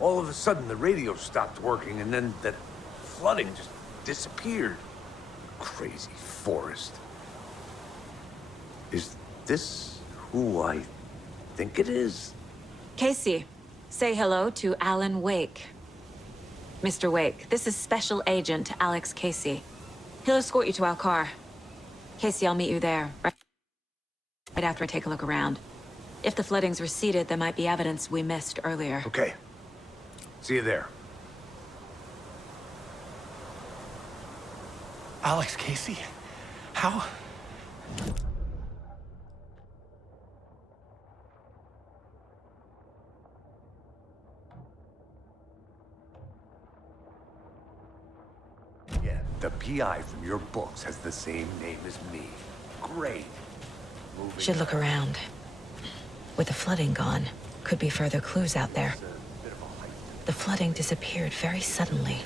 All of a sudden, the radio stopped working, and then that flooding just disappeared. Crazy forest. Is this who I think it is? Casey, say hello to Alan Wake. Mr. Wake, this is Special Agent Alex Casey. He'll escort you to our car. Casey, I'll meet you there, right after I take a look around. If the flooding's receded, there might be evidence we missed earlier. Okay. See you there. Alex Casey? How? Yeah, the PI from your books has the same name as me. Great. Moving Should look around. With the flooding gone, could be further clues out there. The flooding disappeared very suddenly.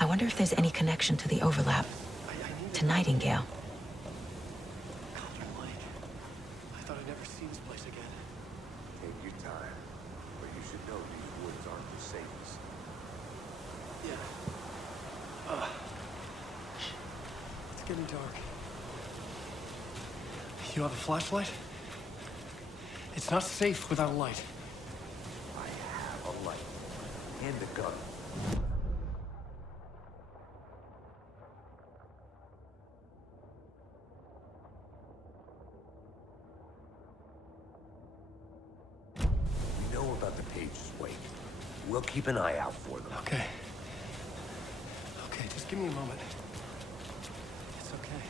I wonder if there's any connection to the overlap. To Nightingale. I thought I'd never seen this place again. Take your time. But you should know these woods aren't the safest. Yeah. It's getting dark. You have a flashlight? It's not safe without a light. I have a light. And a gun. We know about the pages, Wake. We'll keep an eye out for them. Okay. Okay, just give me a moment. It's okay.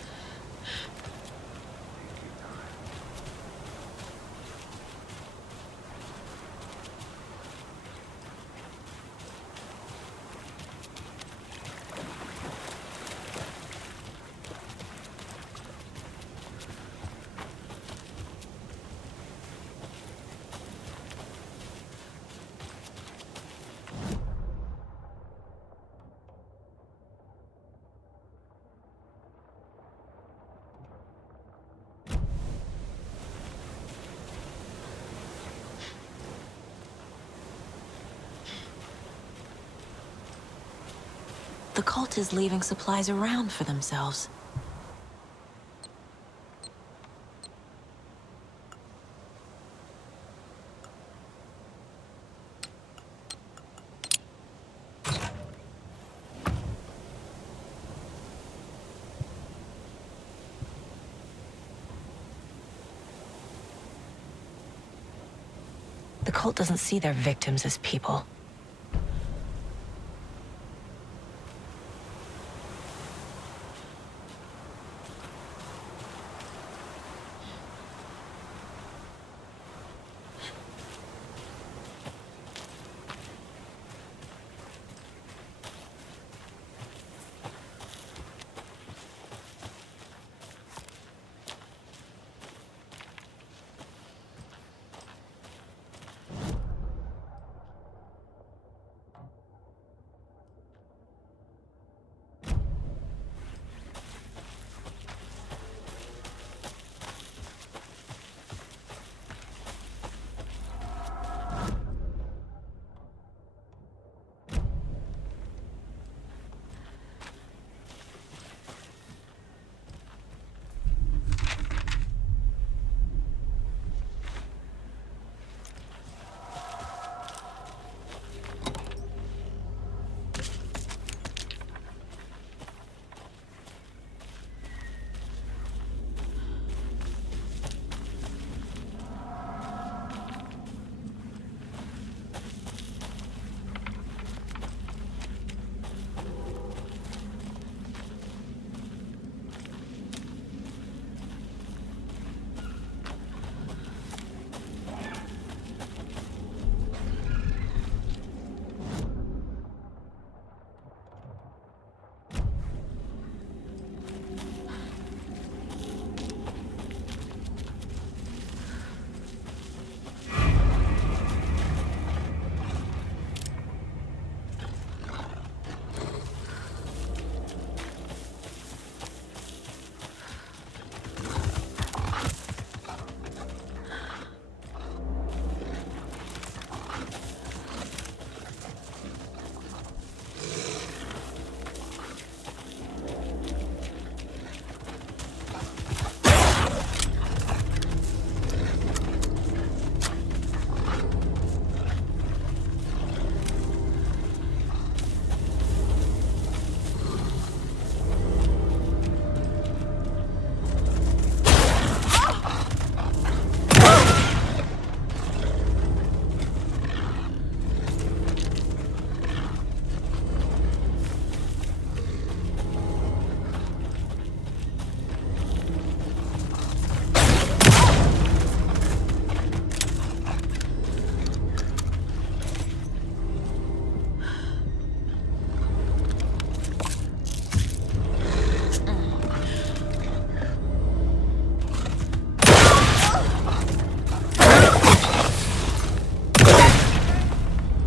Take your time. The cult is leaving supplies around for themselves. The cult doesn't see their victims as people.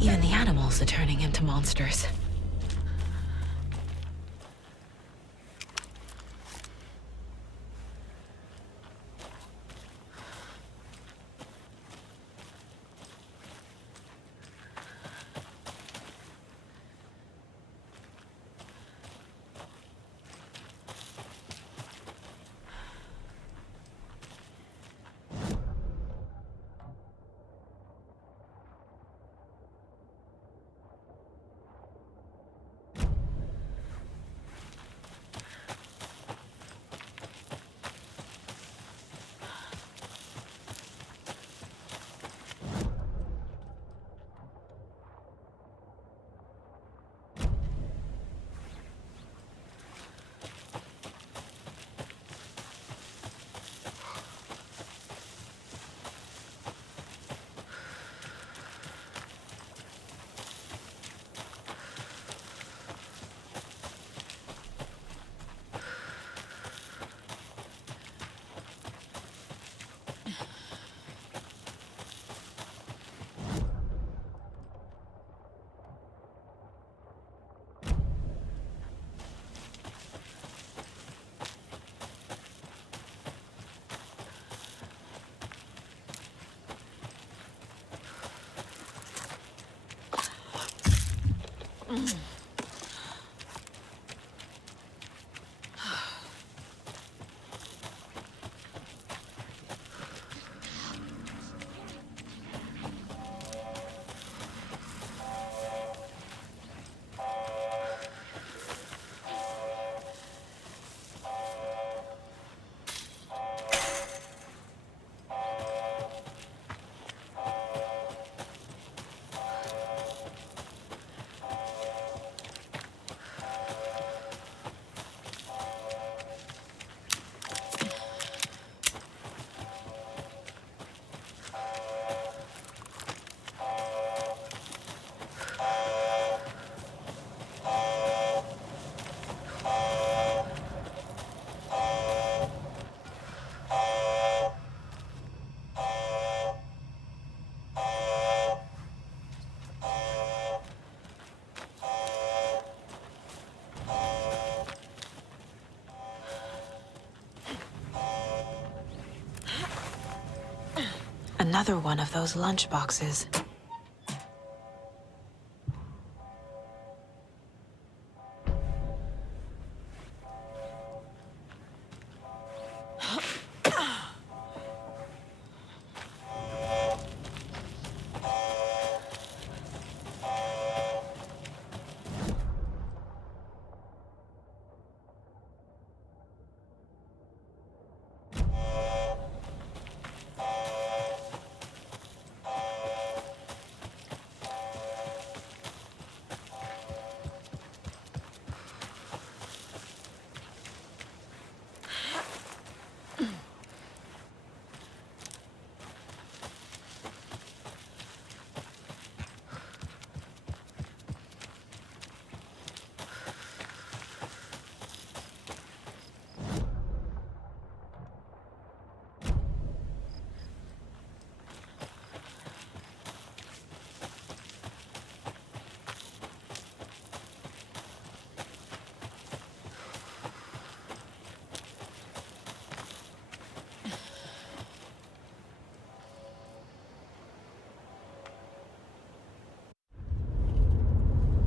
Even the animals are turning into monsters. Another one of those lunch boxes.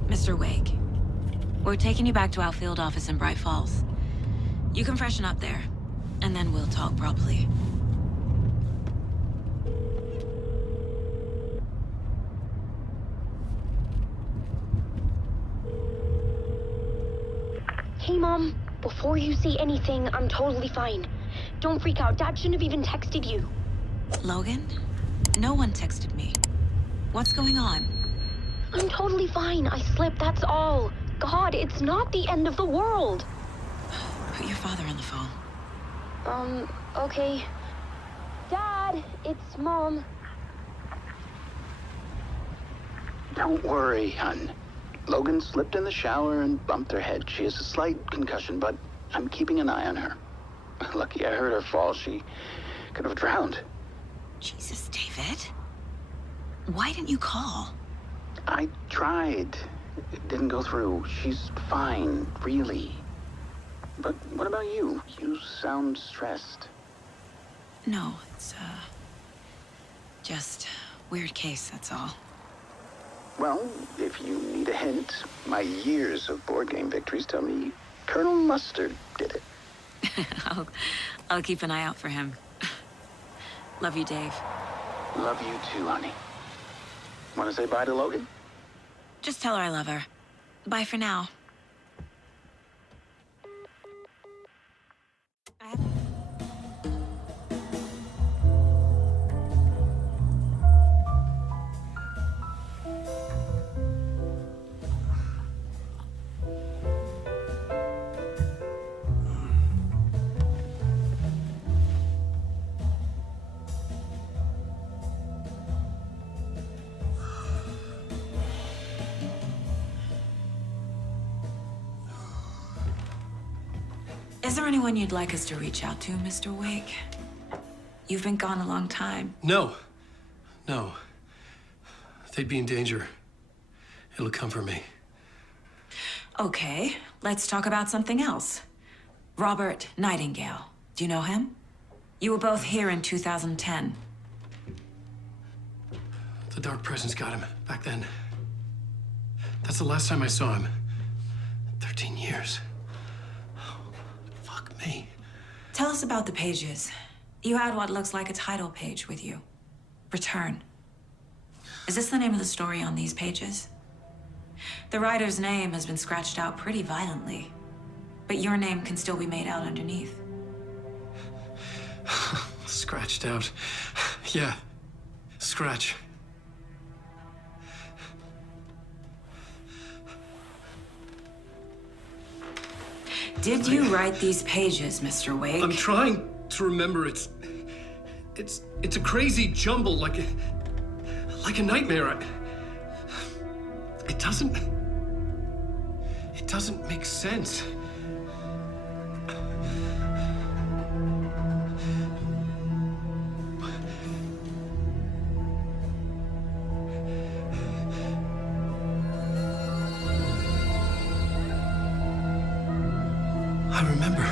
Mr. Wake, we're taking you back to our field office in Bright Falls. You can freshen up there, and then we'll talk properly. Hey, Mom. Before you say anything, I'm totally fine. Don't freak out. Dad shouldn't have even texted you. Logan? No one texted me. What's going on? I'm totally fine. I slipped, that's all. God, it's not the end of the world. Put your father on the phone. Okay. Dad, it's Mom. Don't worry, hon. Logan slipped in the shower and bumped her head. She has a slight concussion, but I'm keeping an eye on her. Lucky I heard her fall. She could have drowned. Jesus, David. Why didn't you call? I tried. It didn't go through. She's fine, really. But what about you? You sound stressed. No, it's, just weird case, that's all. Well, if you need a hint, my years of board game victories tell me Colonel Mustard did it. I'll keep an eye out for him. Love you, Dave. Love you too, honey. Want to say bye to Logan? Just tell her I love her. Bye for now. Is there anyone you'd like us to reach out to, Mr. Wake? You've been gone a long time. No. No. They'd be in danger. It'll come for me. Okay, let's talk about something else. Robert Nightingale. Do you know him? You were both here in 2010. The Dark Presence got him back then. That's the last time I saw him. 13 years. Fuck me. Tell us about the pages. You had what looks like a title page with you. Return. Is this the name of the story on these pages? The writer's name has been scratched out pretty violently, but your name can still be made out underneath. Scratched out. Yeah. Scratch. Did you write these pages, Mr. Wake? I'm trying to remember. It's a crazy jumble, like a nightmare. It doesn't make sense. I remember.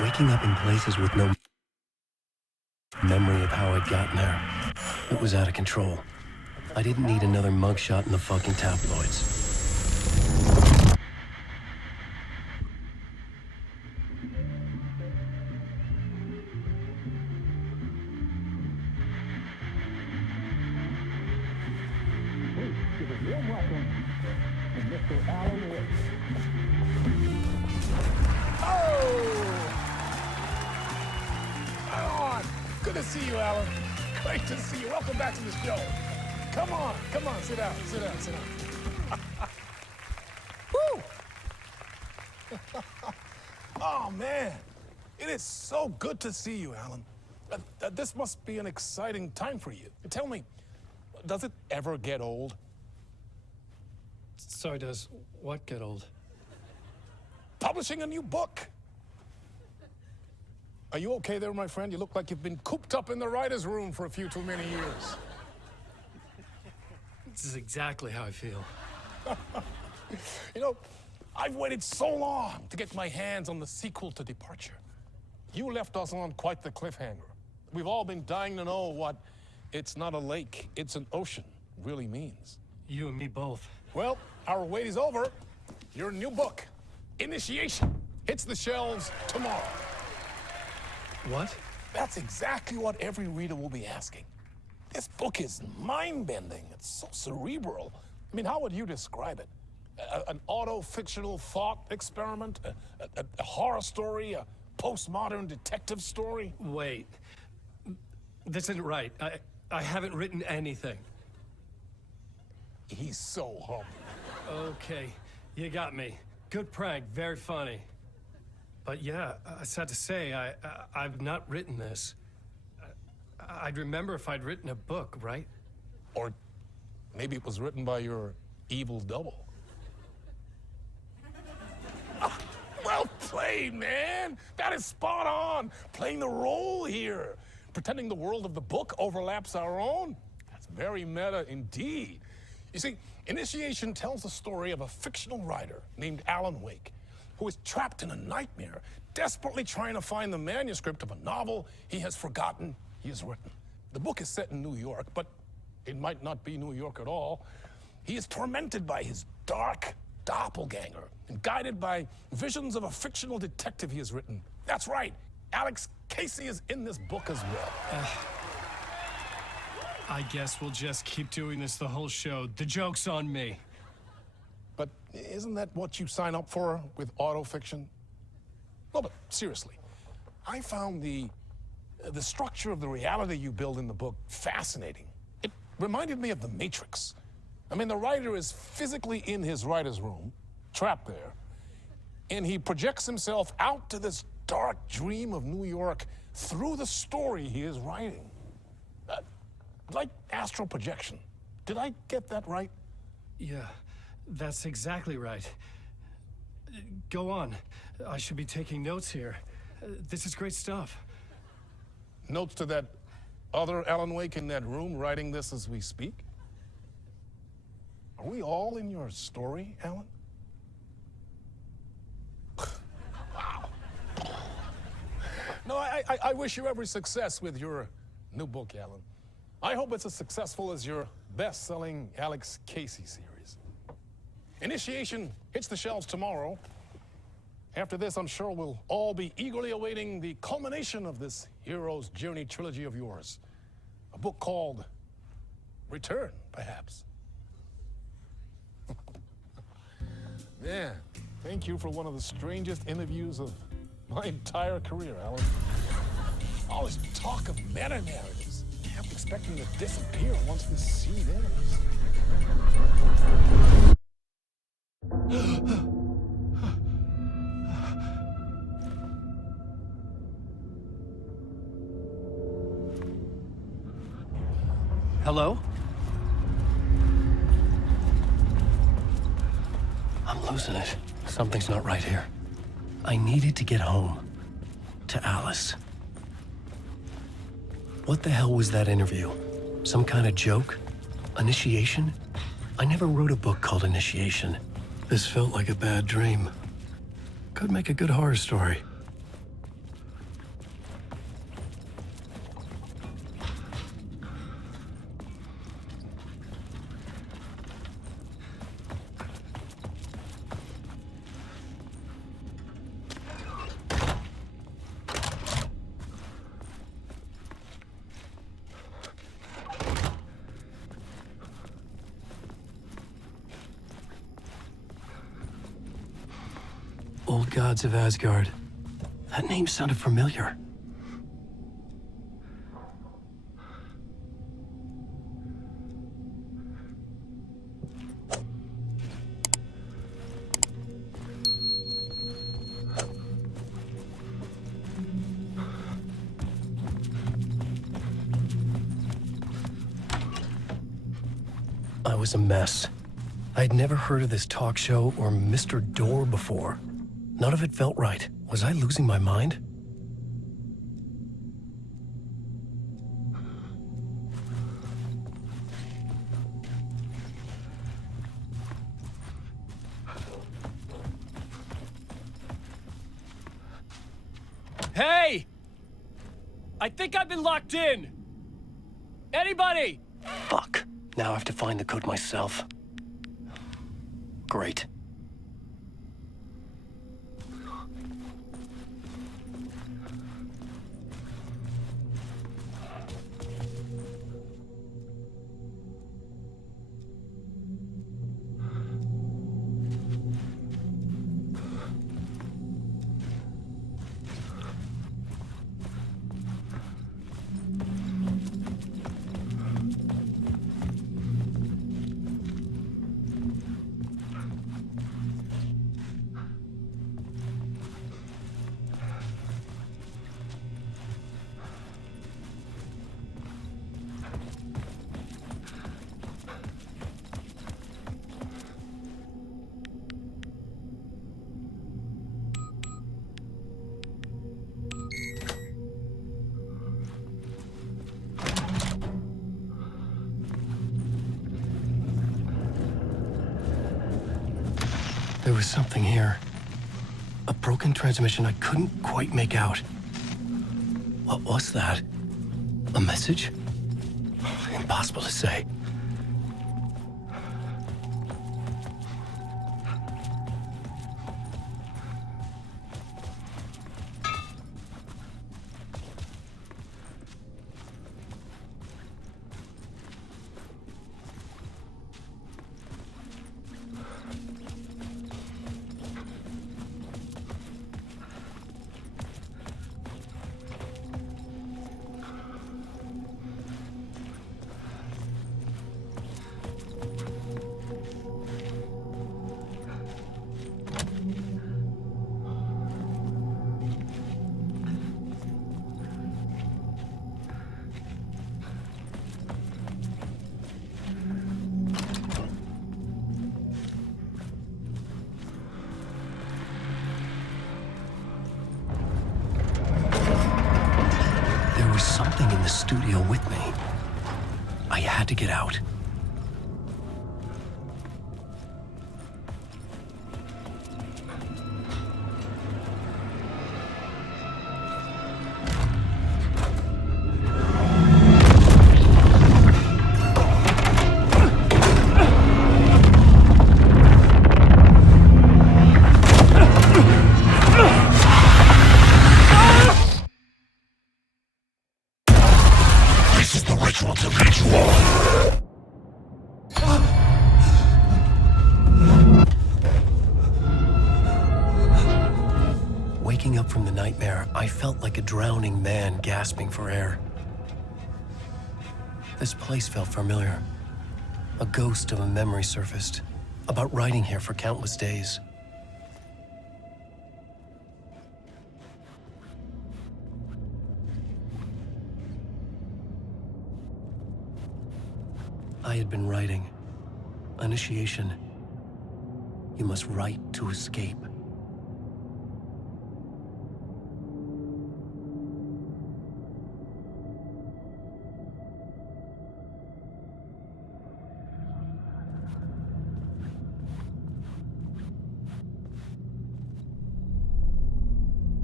Waking up in places with no memory of how I'd gotten there. It was out of control. I didn't need another mugshot in the fucking tabloids. Good to see you, Alan. Great to see you. Welcome back to the show. Come on, sit down. Woo! Oh, man. It is so good to see you, Alan. This must be an exciting time for you. Tell me, does it ever get old? Sorry, does what get old? Publishing a new book. Are you okay there, my friend? You look like you've been cooped up in the writer's room for a few too many years. This is exactly how I feel. You know, I've waited so long to get my hands on the sequel to Departure. You left us on quite the cliffhanger. We've all been dying to know what "it's not a lake, it's an ocean" really means. You and me both. Well, our wait is over. Your new book, Initiation, hits the shelves tomorrow. What? That's exactly what every reader will be asking. This book is mind-bending. It's so cerebral. I mean, how would you describe it? An auto-fictional thought experiment? A horror story? A postmodern detective story? Wait. This isn't right. I haven't written anything. He's so humble. Okay, you got me. Good prank, very funny. But yeah, sad to say, I've not written this. I'd remember if I'd written a book, right? Or maybe it was written by your evil double. Well played, man! That is spot on! Playing the role here. Pretending the world of the book overlaps our own. That's very meta indeed. You see, Initiation tells the story of a fictional writer named Alan Wake, who is trapped in a nightmare, desperately trying to find the manuscript of a novel he has forgotten he has written. The book is set in New York, but it might not be New York at all. He is tormented by his dark doppelganger and guided by visions of a fictional detective he has written. That's right, Alex Casey is in this book as well. I guess we'll just keep doing this the whole show. The joke's on me. But isn't that what you sign up for with autofiction? No, but seriously, I found the structure of the reality you build in the book fascinating. It reminded me of The Matrix. I mean, the writer is physically in his writer's room, trapped there, and he projects himself out to this dark dream of New York through the story he is writing. Like astral projection. Did I get that right? Yeah, that's exactly right. Go on. I should be taking notes here. This is great stuff. Notes to that other Alan Wake in that room writing this as we speak? Are we all in your story, Alan? Wow. No, I wish you every success with your new book, Alan. I hope it's as successful as your best-selling Alex Casey series. Initiation hits the shelves tomorrow. After this, I'm sure we'll all be eagerly awaiting the culmination of this hero's journey trilogy of yours. A book called Return, perhaps. Man, thank you for one of the strangest interviews of my entire career, Alan. All this talk of meta-narratives. I'm expecting to disappear once this seed ends. Hello? I'm losing it. Something's not right here. I needed to get home. To Alice. What the hell was that interview? Some kind of joke? Initiation? I never wrote a book called Initiation. This felt like a bad dream. Could make a good horror story. Old gods of Asgard. That name sounded familiar. I was a mess. I'd never heard of this talk show or Mr. Door before. None of it felt right. Was I losing my mind? Hey! I think I've been locked in! Anybody? Fuck. Now I have to find the code myself. Great. There was something here. A broken transmission I couldn't quite make out. What was that? A message? Impossible to say. Something in the studio with me. I had to get out. Waking up from the nightmare, I felt like a drowning man gasping for air. This place felt familiar. A ghost of a memory surfaced, about riding here for countless days. I had been writing. Initiation. You must write to escape.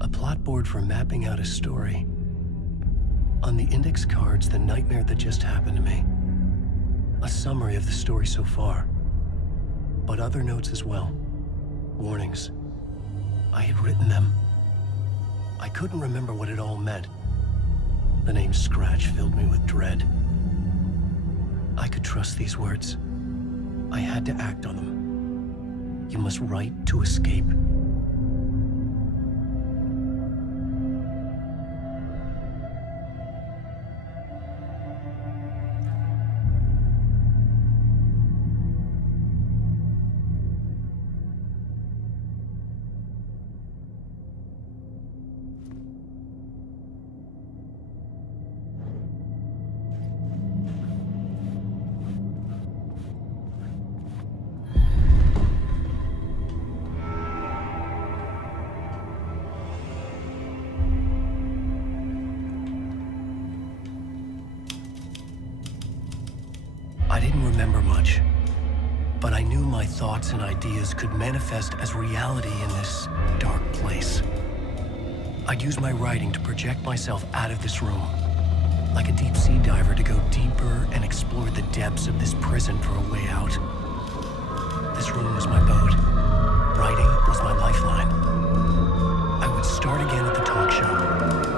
A plot board for mapping out a story. On the index cards, the nightmare that just happened to me. A summary of the story so far, but other notes as well. Warnings. I had written them. I couldn't remember what it all meant. The name Scratch filled me with dread. I could trust these words. I had to act on them. You must write to escape. I didn't remember much, but I knew my thoughts and ideas could manifest as reality in this dark place. I'd use my writing to project myself out of this room. Like a deep sea diver to go deeper and explore the depths of this prison for a way out. This room was my boat. Writing was my lifeline. I would start again at the talk show.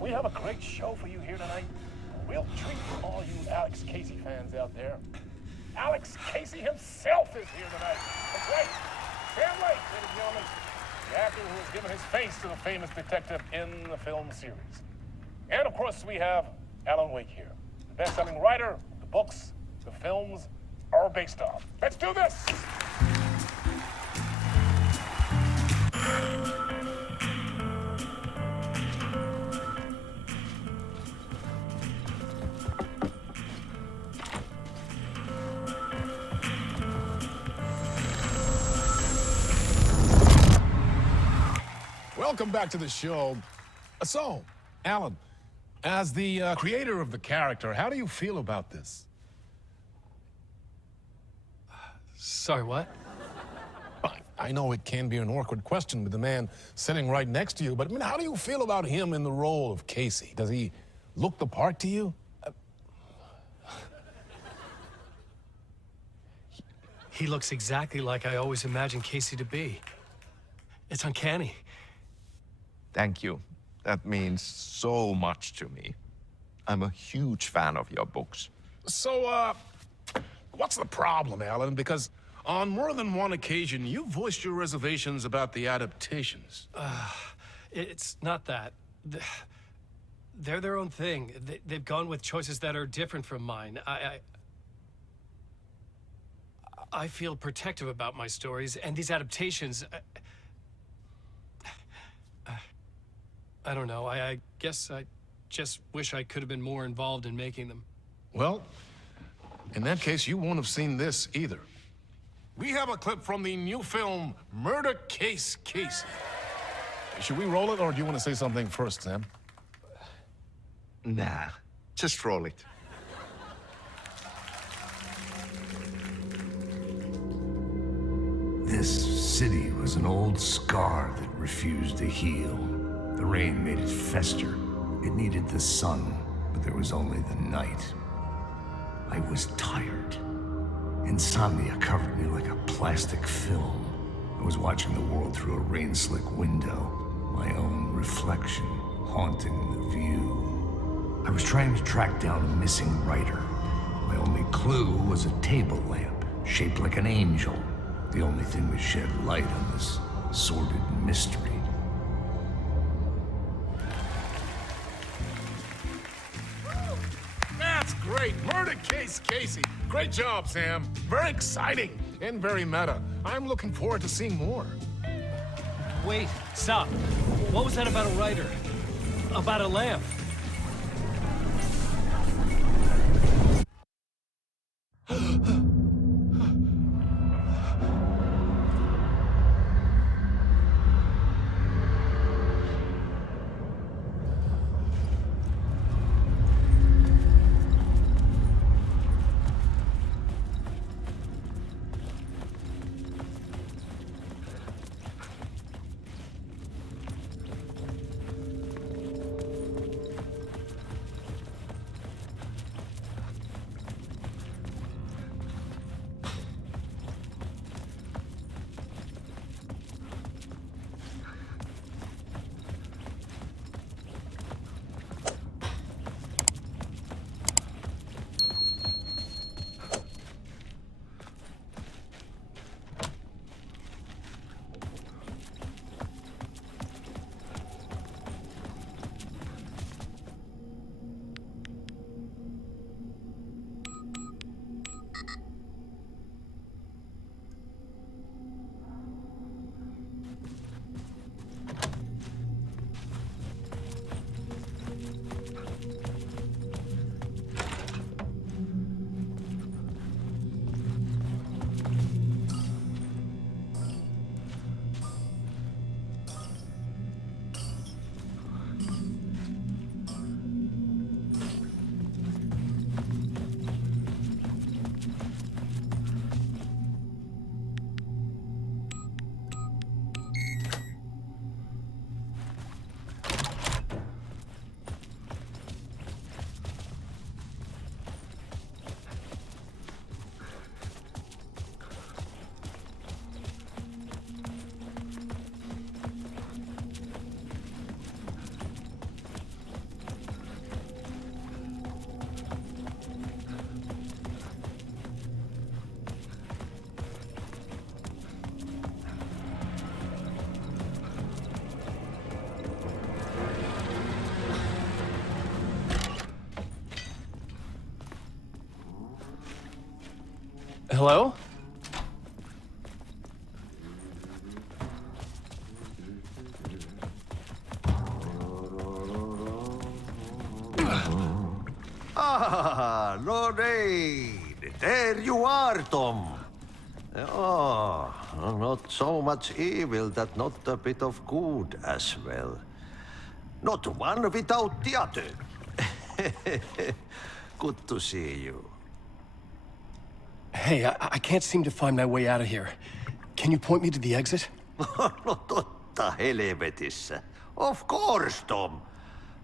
We have a great show for you here tonight. A real treat for all you Alex Casey fans out there. Alex Casey himself is here tonight. That's right. Sam Lake, ladies and gentlemen, the actor who has given his face to the famous detective in the film series. And of course, we have Alan Wake here, the best-selling writer the books the films are based on. Let's do this! Welcome back to the show. So, Alan, as the creator of the character, how do you feel about this? Sorry, what? I know it can be an awkward question with the man sitting right next to you, but I mean, how do you feel about him in the role of Casey? Does he look the part to you? He looks exactly like I always imagined Casey to be. It's uncanny. Thank you. That means so much to me. I'm a huge fan of your books. So, what's the problem, Alan? Because on more than one occasion, you voiced your reservations about the adaptations. It's not that. They're their own thing. They've gone with choices that are different from mine. I feel protective about my stories, and these adaptations... I don't know. I guess I just wish I could have been more involved in making them. Well, in that case, you won't have seen this either. We have a clip from the new film, Murder Case Casey. Should we roll it, or do you want to say something first, Sam? Nah, just roll it. This city was an old scar that refused to heal. The rain made it fester. It needed the sun, but there was only the night. I was tired. Insomnia covered me like a plastic film. I was watching the world through a rain-slick window, my own reflection haunting the view. I was trying to track down a missing writer. My only clue was a table lamp, shaped like an angel. The only thing that shed light on this sordid mystery. That's great. Murder Case Casey. Great job, Sam. Very exciting and very meta. I'm looking forward to seeing more. Wait, stop. What was that about a writer? About a lamp? Hello? Ah, Lorraine! There you are, Tom. Oh, not so much evil that not a bit of good as well. Not one without the other. Good to see you. Hey, I can't seem to find my way out of here. Can you point me to the exit? No totta helvetissä. Of course, Tom.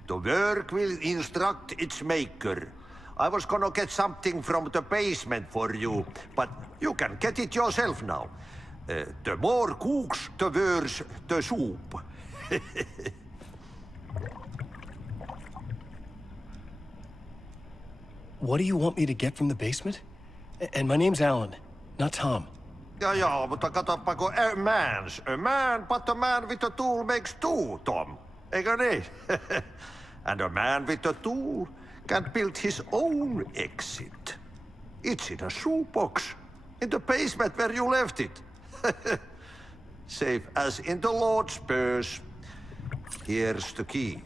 The work will instruct its maker. I was gonna get something from the basement for you, but you can get it yourself now. The more cooks, the worse the soup. What do you want me to get from the basement? And my name's Alan, not Tom. Ja, mutta katsopako a man, but a man with a tool makes two, Tom. Eikö niin? And a man with a tool can build his own exit. It's in a shoebox, in the basement where you left it. Safe as in the Lord's purse. Here's the key.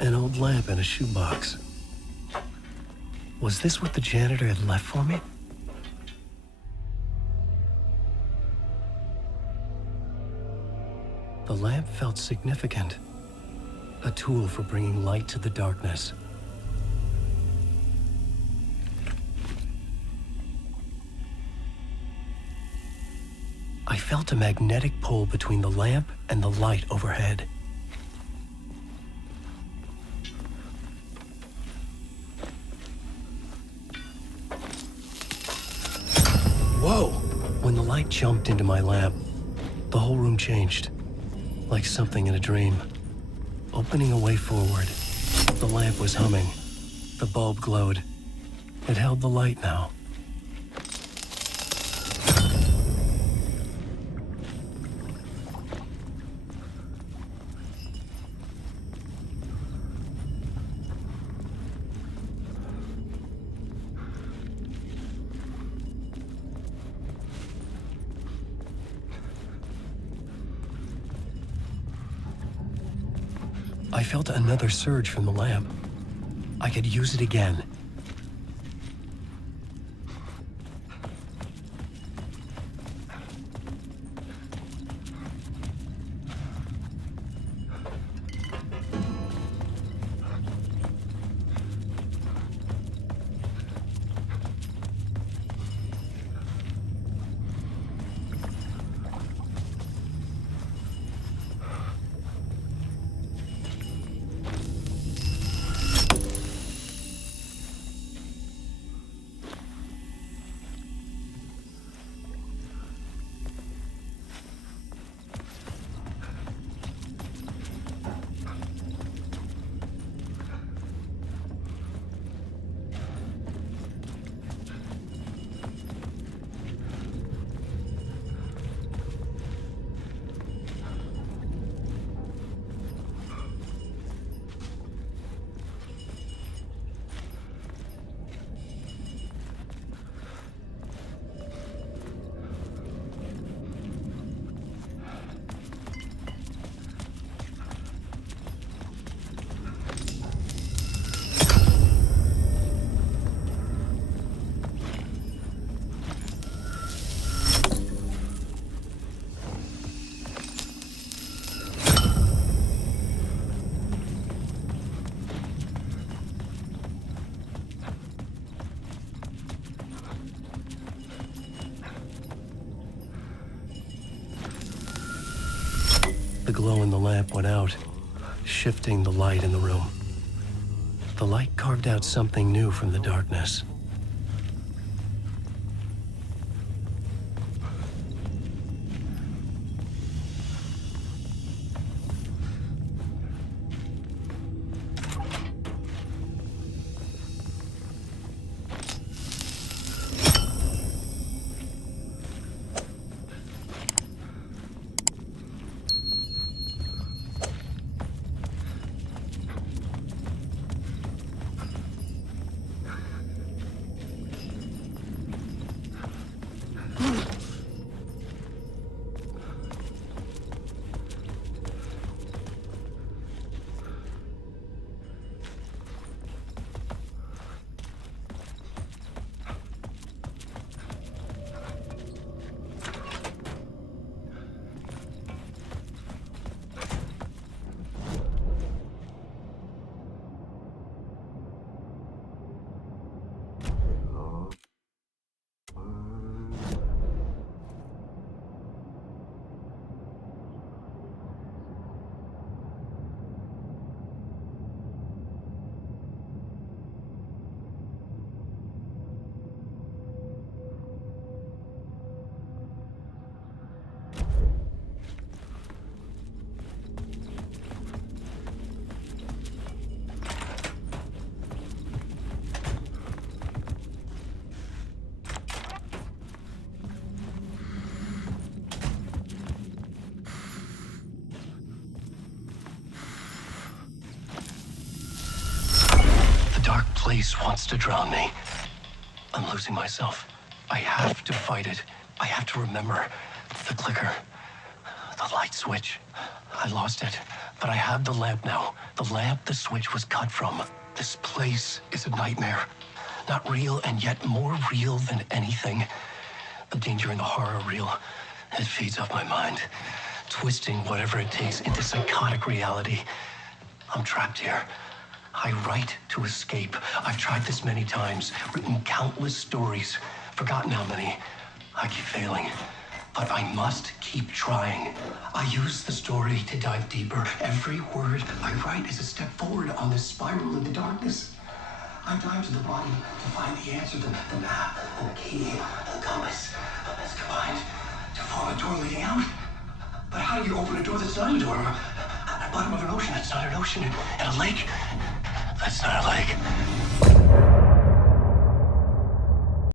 An old lamp in a shoebox. Was this what the janitor had left for me? The lamp felt significant. A tool for bringing light to the darkness. I felt a magnetic pull between the lamp and the light overhead. Whoa! When the light jumped into my lamp, the whole room changed, like something in a dream. Opening a way forward, the lamp was humming. The bulb glowed. It held the light now. I felt another surge from the lamp. I could use it again. The glow in the lamp went out, shifting the light in the room. The light carved out something new from the darkness. Place wants to drown me. I'm losing myself. I have to fight it. I have to remember. The clicker. The light switch. I lost it. But I have the lamp now. The lamp the switch was cut from. This place is a nightmare. Not real and yet more real than anything. The danger and the horror real. It feeds off my mind. twisting whatever it takes into psychotic reality. I'm trapped here. I write to escape. I've tried this many times, written countless stories, forgotten how many. I keep failing, but I must keep trying. I use the story to dive deeper. Every word I write is a step forward on this spiral into darkness. I dive to the bottom to find the answer, the map, and the key, and the compass. It's combined to form a door leading out. But how do you open a door that's not a door? At the bottom of an ocean that's not an ocean, and a lake that's not a lake.